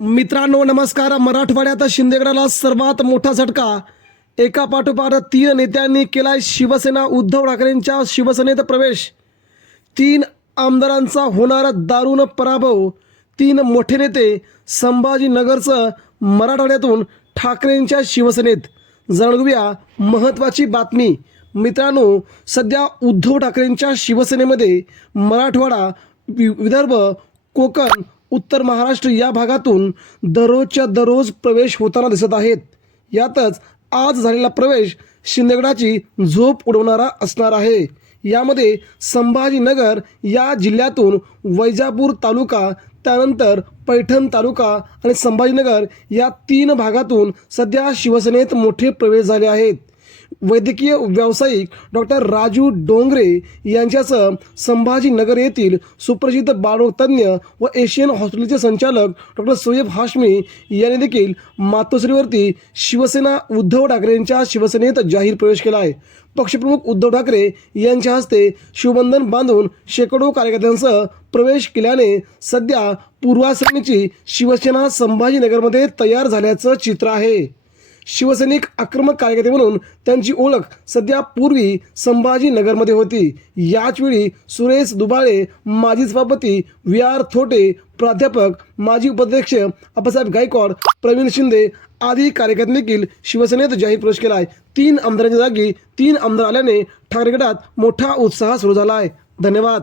मित्रांनो नमस्कार. मराठवाड्यात शिंदेगडाला सर्वात मोठा झटका. एका पाठोपाठ तीन नेत्यांनी केलाय शिवसेना उद्धव ठाकरेंच्या शिवसेनेत प्रवेश. तीन आमदारांचा होणार दारुण पराभव. तीन मोठे नेते संभाजीनगरचं मराठवाड्यातून ठाकरेंच्या शिवसेनेत. जाणूया महत्त्वाची बातमी. मित्रांनो सध्या उद्धव ठाकरेंच्या शिवसेनेमध्ये मराठवाडा वि- विदर्भ कोकण उत्तर महाराष्ट्र या भागातून दररोजच्या दररोज प्रवेश होताना दिसत आहेत. यातच आज झालेला प्रवेश शिंदेगडाची झोप उडवणारा असणार आहे. यामध्ये संभाजीनगर या जिल्ह्यातून वैजापूर तालुका त्यानंतर पैठण तालुका आणि संभाजीनगर या तीन भागातून सध्या शिवसेनेत मोठे प्रवेश झाले आहेत. वैद्यकीय व्यावसायिक डॉक्टर राजू डोंगरे यांच्यासह संभाजीनगर येथील सुप्रसिद्ध बाळरोगतज्ञ व एशियन हॉस्पिटलचे संचालक डॉक्टर सोयब हाशमी यांनी देखील मातोश्रीवरती शिवसेना उद्धव ठाकरेंच्या शिवसेनेत जाहीर प्रवेश केला आहे. पक्षप्रमुख उद्धव ठाकरे यांच्या हस्ते शिवबंधन बांधून शेकडो कार्यकर्त्यांसह प्रवेश केल्याने सध्या पूर्वाश्रमीची शिवसेना संभाजीनगरमध्ये तयार झाल्याचं चित्र आहे. शिवसैनिक आक्रमक कार्यकर्ते म्हणून त्यांची ओळख सध्या पूर्वी संभाजीनगरमध्ये होती. याचवेळी सुरेश दुबाळे माजी सभापती व्ही आर थोटे प्राध्यापक माजी उपाध्यक्ष अप्पासाहेब गायकवाड प्रवीण शिंदे आदी कार्यकर्त्यांनी देखील शिवसेनेत जाहीर प्रवेश केला आहे तीन आमदारांच्या जागी तीन आमदार आल्याने ठाकरे गटात मोठा उत्साह सुरू झाला आहे धन्यवाद.